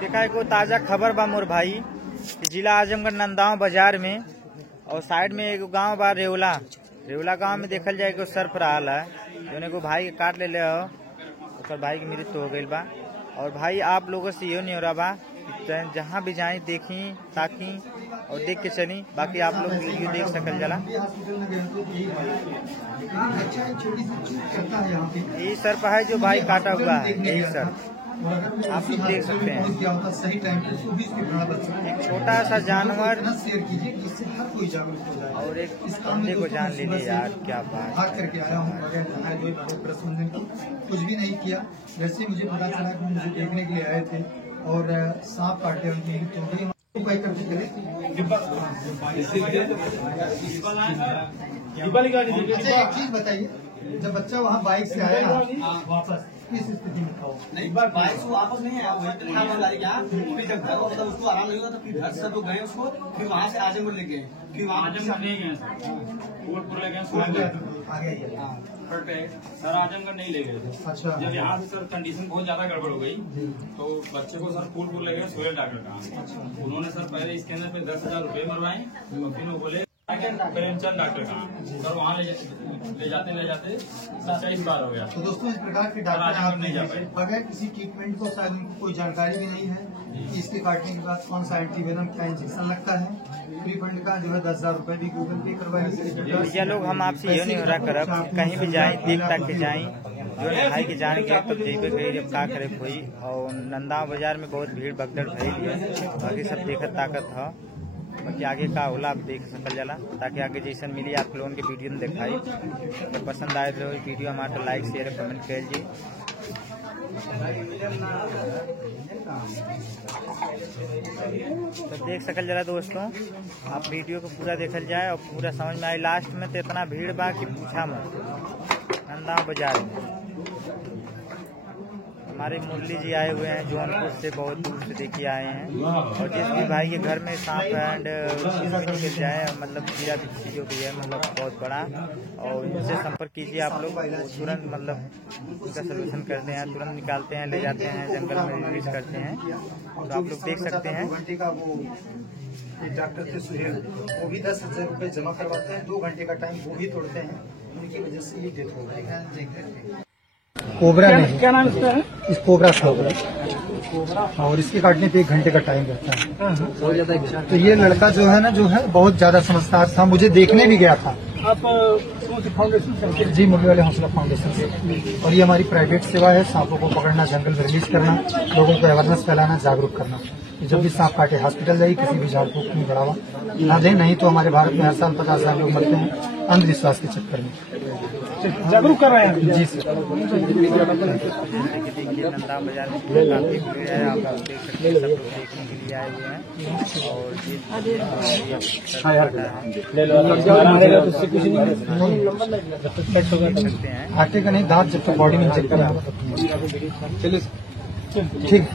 देखा को ताजा खबर बा मोर भाई, जिला आजमगढ़ नंदाव बाजार में और साइड में एगो गांव बा रेवला गांव में देखल जाए को सर्फ रहा है, जोने को भाई के काट ले हो, भाई की मृत्यु हो गई बा। और भाई आप लोगों से ये नहीं हो रहा बा, जहाँ भी जाए देखी ताकि और देख के चली, बाकी आप लोग वीडियो देख सकल जला। यही सर्प है जो भाई काटा हुआ है, यही सर्प आप लोग देख सकते हैं। एक छोटा सा जानवर और एक बंदे को जान ले लिया यार, क्या बात करके आया हूँ। कुछ भी नहीं किया, जैसे मुझे पता चला कि मुझे देखने के लिए आए थे और सांप काटे उनकी तो एक चीज बताइए, जब बच्चा वहाँ बाइक से आया वापस किस स्थिति में था? नहीं, बाइक से वापस नहीं आया, वही जब घर मतलब उसको आराम नहीं हुआ तो फिर घर से लोग गए उसको, फिर वहाँ से आजमगढ़ ले गए, फिर वहाँ आजमगढ़ नहीं गए सर, आजमगढ़ नहीं ले गए थे। अच्छा। जब यहाँ से सर कंडीशन बहुत ज्यादा गड़बड़ हो गई तो बच्चे को सर फूलपुर ले गए सोहेल डॉक्टर का। उन्होंने सर पहले स्कैनर पे 10,000 रुपए मरवाए, फिर वो बोले प्रेमचंद डॉक्टर का, सर वहाँ ले जाते 27 बार हो गया। तो दोस्तों इस प्रकार के डॉक्टर नहीं जा पाए, बगैर किसी ट्रीटमेंट को शायद उनको कोई जानकारी भी नहीं है कि इसके काटने के बाद कौन सा एंटीवेनम क्या इंजेक्शन लगता है। रिफंड का जो है 10,000 रुपए भी गूगल पे करवाए। भैया लोग हम आपसे ये नहीं हो रहा करब, कहीं भी जाए देख ताक के जाए, जो भाई के जान गए तब जेबे गई, जब का करे कोई। और नंदाव बाजार में बहुत भीड़ भगदड़ भइल है, बाकी सब देखत ताकत है, बाकी आगे का होला आप देख सकल जाला, ताकि आगे जैसन मिली आप लोगों के वीडियो में दिखाई। तो पसंद आए तो वीडियो हमारा तो लाइक शेयर कमेंट कर जी। तो देख सकल जरा दोस्तों, आप वीडियो को पूरा देखल जाए और पूरा समझ में आए। लास्ट में तो इतना भीड़ बा कि पूछा मत। नंदाव बाजार में हमारे मुरली जी आए हुए हैं जौनपुर से, बहुत दूर से देखिए आए हैं। और जिस भी भाई के घर में सांप एंड गिर जाए, मतलब कीड़ा बिच्छी जो भी है मतलब बहुत बड़ा, और इनसे संपर्क कीजिए आप लोग, तुरंत मतलब उसका सोल्यूशन करते हैं, तुरंत निकालते हैं, ले जाते हैं, जंगल में रिलीज करते हैं। तो आप लोग देख सकते हैं। 2 घंटे का वो डॉक्टर थे सुहेल, वो भी 10,000 रुपए जमा करवाते हैं, 2 घंटे का टाइम वो भी तोड़ते हैं, उनकी वजह से ये डेथ हो गई। कोबरा नहीं, क्या नाम इसका है? इस कोबरा कोबरा, और इसके काटने पे 1 घंटे का टाइम रहता है। तो ये लड़का जो है ना, जो है बहुत ज्यादा समझदार था, मुझे देखने भी गया था। आप फाउंडेशन से? जी, मुरली वाले हौसला फाउंडेशन से। और ये हमारी प्राइवेट सेवा है, सांपों को पकड़ना, जंगल में रिलीज करना, लोगों को अवेयरनेस फैलाना, जागरूक करना। जब भी सांप काटे हॉस्पिटल जाइए, किसी भी झाड़ फूक में बढ़ावा ना दें, नहीं तो हमारे भारत में हर साल 50,000 लोग मरते हैं अंधविश्वास के चक्कर में। जागरूक कर रहे हैं जी सर। देखिए नंदाव बाजार में काफी भीड़ है, आप देख सकते हैं, सब लोग देखने के लिए आए हुए हैं। और आटे का नहीं, दांत जब तक बॉडी में इंजेक्ट करें। चलिए ठीक है।